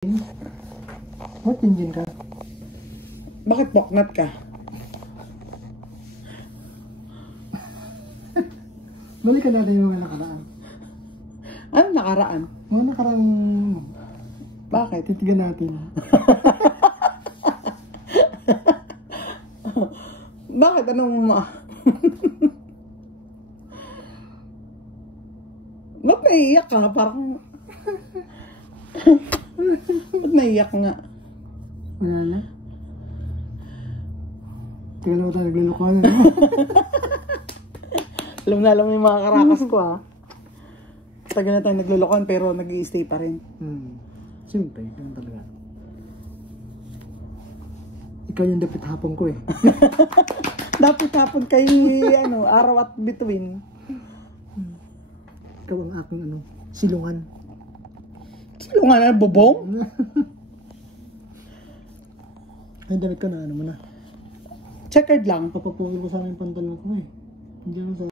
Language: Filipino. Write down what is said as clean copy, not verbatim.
Ba't engine ka? Bakit boknat ka? Balikan natin yung mga nakaraan. Ano nakaraan? Mga nakaraan... Bakit? Titigan natin. Bakit? Anong Ba't naiiyak ka? Parang... Ba't naiiyak nga? Wala na. Teka na ba tayo naglulukuhan? Alam mo yung mga karakas ko ha. Tagal na tayo naglulukuhan pero nag-i-stay pa rin. Siyempre, ganun talaga. Ikaw yung dapat hapon ko eh. Dapat hapon kay araw at between. Ikaw ang aking silungan. Silungan na bubong? Ay, damit ko na mo na. Checkered lang. Papapugil ko sana yung pantalon ko eh. Hindi mo sa